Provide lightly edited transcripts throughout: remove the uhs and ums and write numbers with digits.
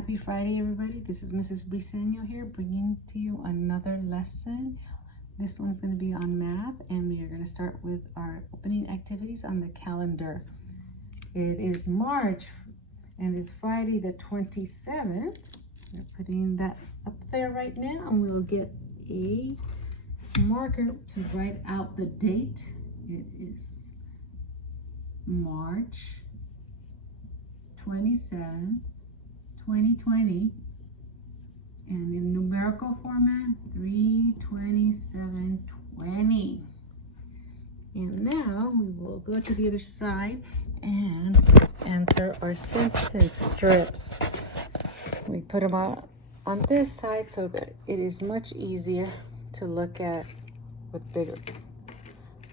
Happy Friday, everybody. This is Mrs. Briseño here, bringing to you another lesson. This one's going to be on math, and we are going to start with our opening activities on the calendar. It is March, and it's Friday the 27th. We're putting that up there right now, and we'll get a marker to write out the date. It is March 27th. 2020, and in numerical format 32720. And now we will go to the other side and answer our sentence strips. We put them out on this side so that it is much easier to look at with bigger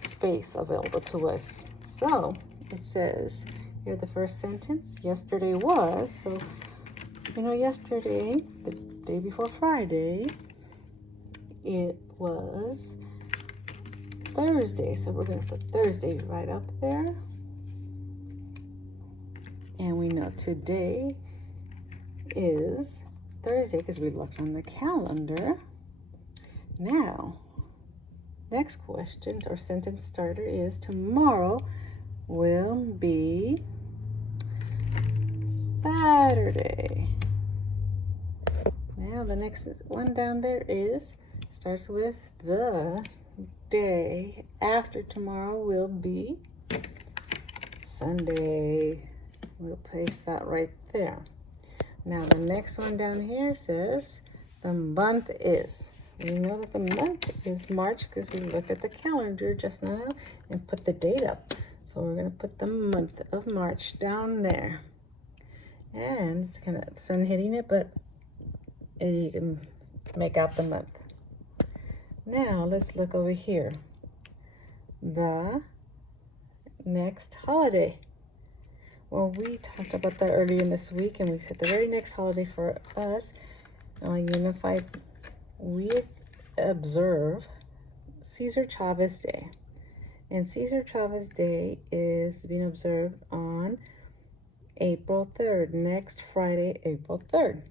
space available to us. So it says here, the first sentence, yesterday was, so you know, yesterday, the day before Friday, it was Thursday. So we're going to put Thursday right up there. And we know today is Thursday because we looked on the calendar. Now, next question or sentence starter is tomorrow will be Saturday. Now the next one down there starts with the day after tomorrow will be Sunday. We'll place that right there. Now the next one down here says the month is. We know that the month is March because we looked at the calendar just now and put the date up. So we're going to put the month of March down there. And it's kind of sun hitting it, but you can make out the month. Now let's look over here. The next holiday. Well, we talked about that earlier in this week, and we said the very next holiday for us, Unified, we observe Cesar Chavez Day. And Cesar Chavez Day is being observed on April 3rd, next Friday, April 3rd.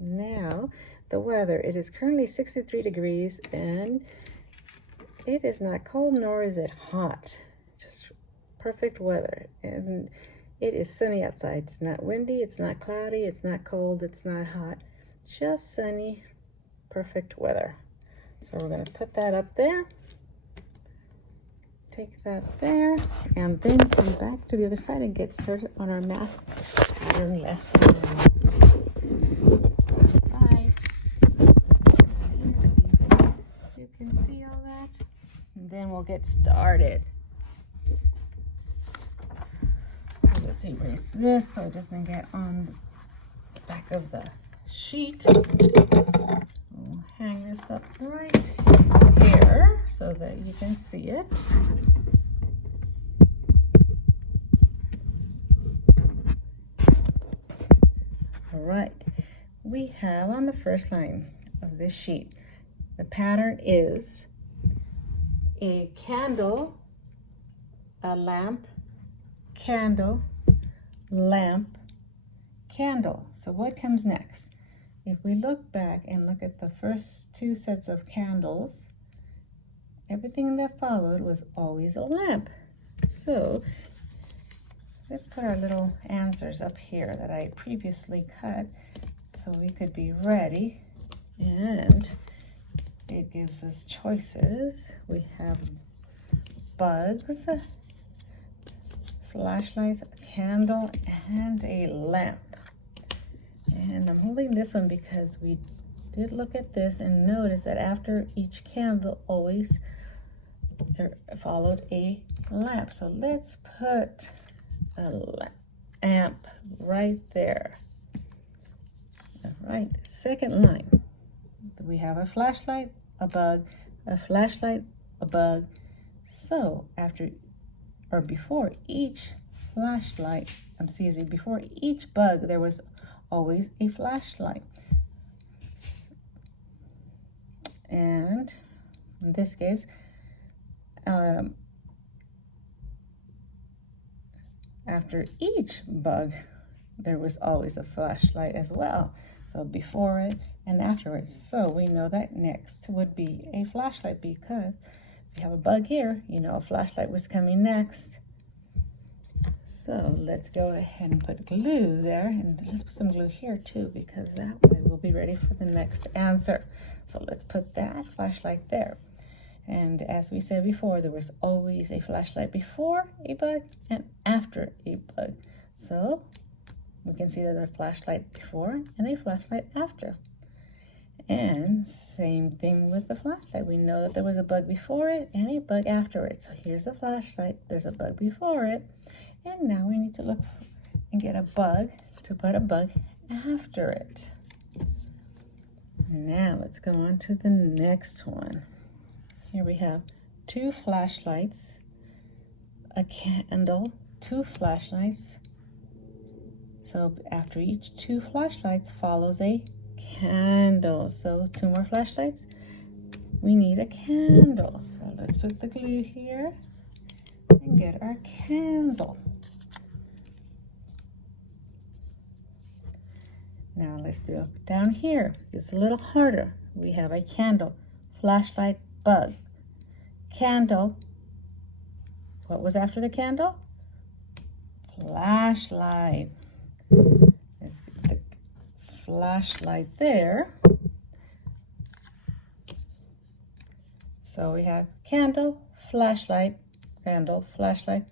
Now, the weather, it is currently 63 degrees and it is not cold nor is it hot. Just perfect weather. And it is sunny outside. It's not windy, it's not cloudy, it's not cold, it's not hot. Just sunny, perfect weather. So we're going to put that up there. Take that there, and then come back to the other side and get started on our math pattern lesson. Bye. You can see all that, and then we'll get started. I'll just erase this so it doesn't get on the back of the sheet. We'll hang this up right here so that you can see it. All right, we have on the first line of this sheet, the pattern is a candle, a lamp, candle, lamp, candle. So what comes next? If we look back and look at the first two sets of candles, everything that followed was always a lamp. So let's put our little answers up here that I previously cut so we could be ready. And it gives us choices. We have bugs, flashlights, a candle, and a lamp. And I'm holding this one because we did look at this and notice that after each candle always followed a lamp. So let's put a lamp right there. All right, second line. We have a flashlight, a bug, a flashlight, a bug. So after or before each flashlight, before each bug, there was always a flashlight. And in this case, after each bug, there was always a flashlight as well. So before it and afterwards. So we know that next would be a flashlight, because if you have a bug here, you know a flashlight was coming next. So let's go ahead and put glue there, and let's put some glue here too, because that way we'll be ready for the next answer. So let's put that flashlight there. And as we said before, there was always a flashlight before a bug and after a bug. So we can see that there's a flashlight before and a flashlight after. And same thing with the flashlight. We know that there was a bug before it and a bug after it. So here's the flashlight. There's a bug before it. And now we need to look and get a bug to put a bug after it. Now let's go on to the next one. Here we have 2 flashlights, a candle, 2 flashlights. So after each 2 flashlights follows a candle. So 2 more flashlights, we need a candle. So let's put the glue here and get our candle. Now let's do down here. It's a little harder. We have a candle, flashlight, bug, candle. What was after the candle? Flashlight. Let's get the flashlight there. So we have candle, flashlight, candle, flashlight,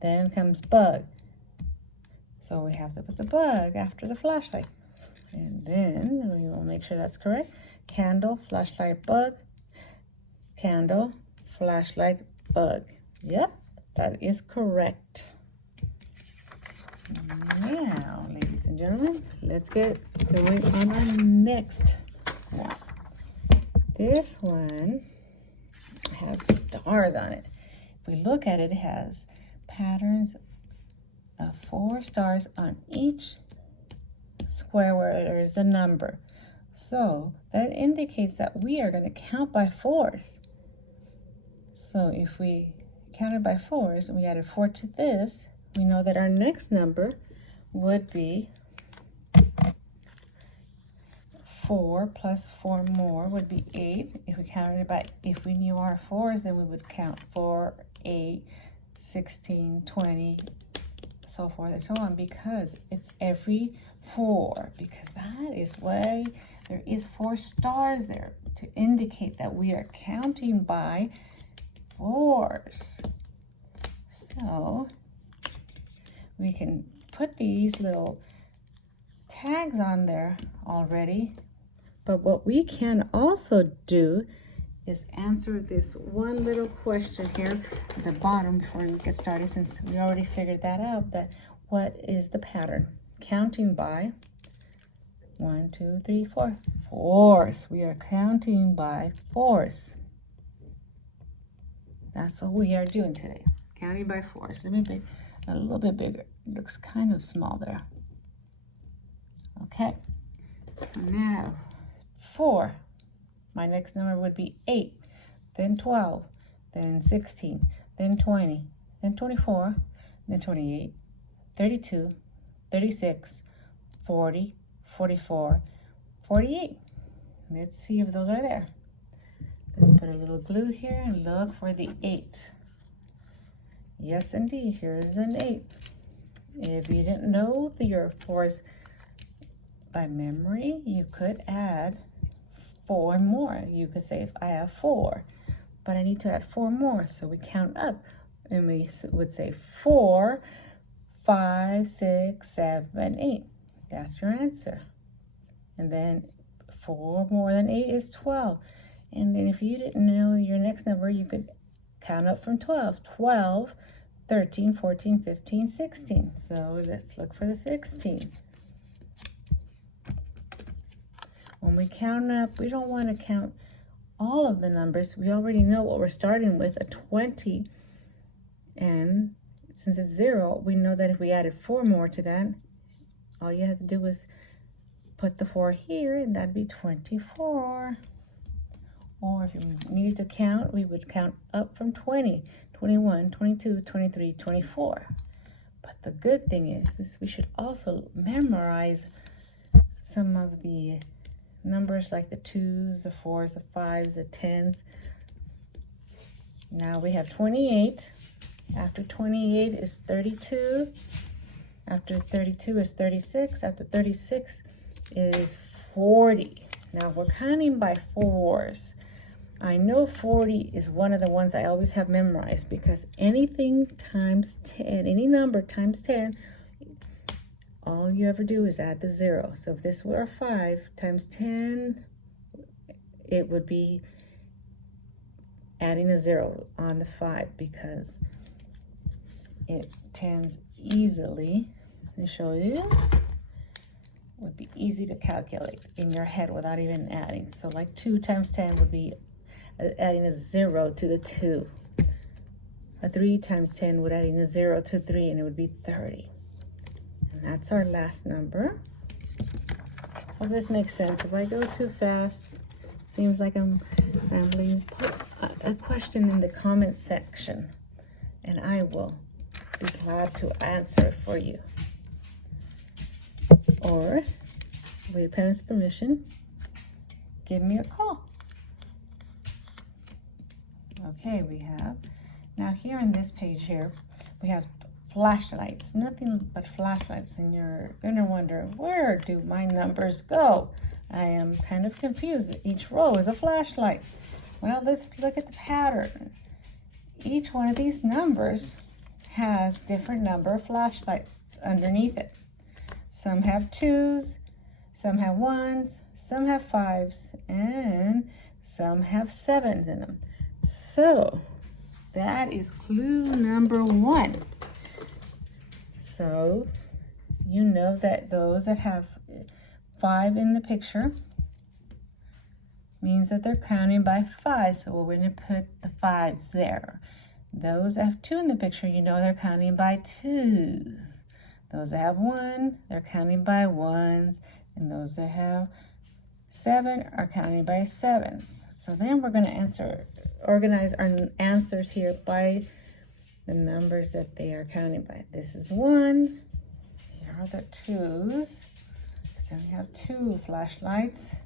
then comes bug. So we have to put the bug after the flashlight. And then we will make sure that's correct. Candle, flashlight, bug, candle, flashlight, bug. Yep, that is correct. Now, ladies and gentlemen, let's get going on our next one. This one has stars on it. If we look at it, it has patterns of 4 stars on each square where there is the number. So that indicates that we are going to count by 4s. So if we counted by 4s and we added 4 to this, we know that our next number would be 4 plus 4 more would be 8. If we counted it by, if we knew our 4s, then we would count 4, 8, 16, 20, so forth and so on, because it's every 4, because that is why there is 4 stars there to indicate that we are counting by 4s. So we can put these little tags on there already, but what we can also do is answer this one little question here at the bottom before we get started, since we already figured that out, that what is the pattern? Counting by 1, 2, 3, 4. 4s. We are counting by 4s. That's what we are doing today. Counting by 4s. Let me make a little bit bigger. It looks kind of small there. Okay. So now 4. My next number would be 8, then 12, then 16, then 20, then 24, then 28, 32, 36, 40, 44, 48. Let's see if those are there. Let's put a little glue here and look for the 8. Yes, indeed, here's an 8. If you didn't know your 4s by memory, you could add 4 more. You could say, if I have 4, but I need to add 4 more. So we count up and we would say 4, 5, 6, 7, 8. That's your answer. And then 4 more than 8 is 12. And then if you didn't know your next number, you could count up from 12. 12, 13, 14, 15, 16. So let's look for the 16. When we count up, we don't want to count all of the numbers. We already know what we're starting with, a 20. And since it's 0, we know that if we added 4 more to that, all you have to do is put the 4 here, and that'd be 24. Or if you needed to count, we would count up from 20, 21, 22, 23, 24. But the good thing is we should also memorize some of the numbers like the 2s, the 4s, the 5s, the 10s. Now we have 28. After 28 is 32. After 32 is 36. After 36 is 40. Now we're counting by 4s. I know 40 is one of the ones I always have memorized because anything times 10, any number times 10, all you ever do is add the 0. So if this were a 5 times 10, it would be adding a 0 on the 5 because it tends easily, let me show you, would be easy to calculate in your head without even adding. So like 2 times 10 would be adding a 0 to the 2. A 3 times 10 would adding a 0 to 3, and it would be 30. And that's our last number. Hope this makes sense. If I go too fast, seems like I'm rambling, put a question in the comment section, and I will be glad to answer it for you. Or, with your parents' permission, give me a call. Okay, we have, now here on this page here, we have flashlights, nothing but flashlights, and you're gonna wonder, where do my numbers go? I am kind of confused. Each row is a flashlight. Well, let's look at the pattern. Each one of these numbers has different number of flashlights underneath it. Some have 2s, some have 1s, some have 5s, and some have 7s in them. So that is clue number 1. So you know that those that have 5 in the picture means that they're counting by 5. So we're going to put the 5s there. Those that have 2 in the picture, you know they're counting by 2s. Those that have 1, they're counting by 1s. And those that have 7 are counting by 7s. So then we're going to organize our answers here by the numbers that they are counting by. This is 1. Here are the 2s. So we have 2 flashlights.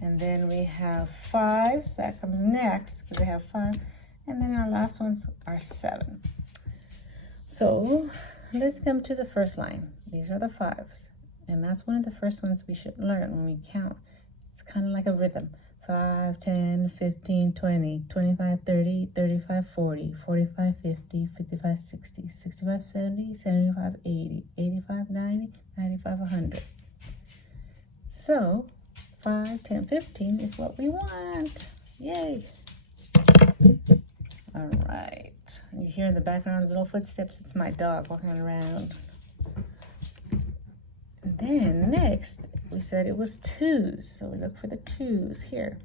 And then we have 5s. That comes next because we have 5. And then our last ones are 7. So let's come to the first line. These are the 5s. And that's one of the first ones we should learn when we count. It's kind of like a rhythm. 5, 10, 15, 20, 25, 30, 35, 40, 45, 50, 55, 60, 65, 70, 75, 80, 85, 90, 95, 100. So 5, 10, 15 is what we want. Yay. All right. You hear in the background little footsteps. It's my dog walking around. And then next, we said it was 2s. So we look for the 2s here.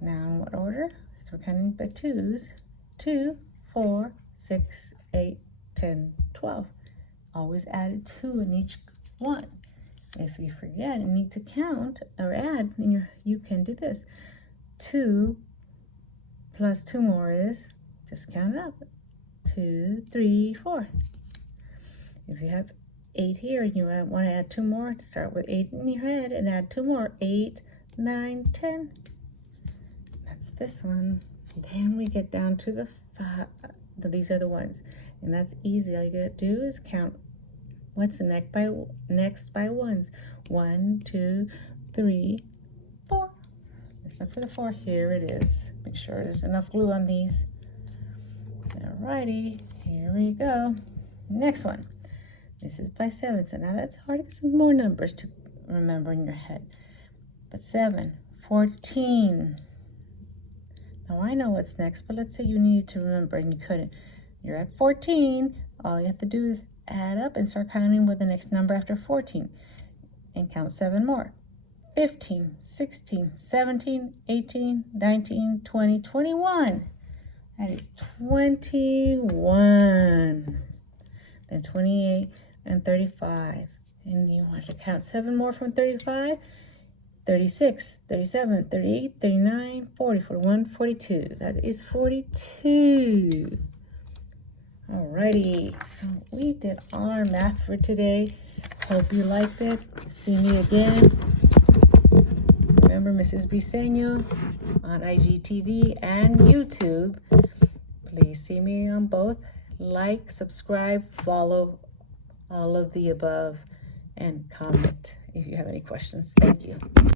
Now in what order? So we're counting by 2s. 2, 4, 6, 8, 10, 12. Always added 2 in each one. If you forget and need to count or add, you can do this. 2 plus 2 more is, just count it up. 2, 3, 4. If you have 8 here and you want to add 2 more, start with 8 in your head and add 2 more. 8, 9, 10. That's this one. Then we get down to the 5. These are the ones. And that's easy. All you gotta do is count what's next by ones. 1, 2, 3, 4. Let's look for the 4. Here it is. Make sure there's enough glue on these. Alrighty, here we go. Next one. This is by 7. So now that's hard to get some more numbers to remember in your head. But 7, 14. Now I know what's next, but let's say you needed to remember and you couldn't. You're at 14. All you have to do is add up and start counting with the next number after 14. And count 7 more. 15, 16, 17, 18, 19, 20, 21. That is 21. Then 28 and 35. And you want to count 7 more from 35. 36, 37, 38, 39, 40, 41, 42. That is 42. Alrighty, so we did all our math for today. Hope you liked it. See me again. Remember Mrs. Briseño on IGTV and YouTube. Please see me on both. Like, subscribe, follow, all of the above, and comment if you have any questions. Thank you.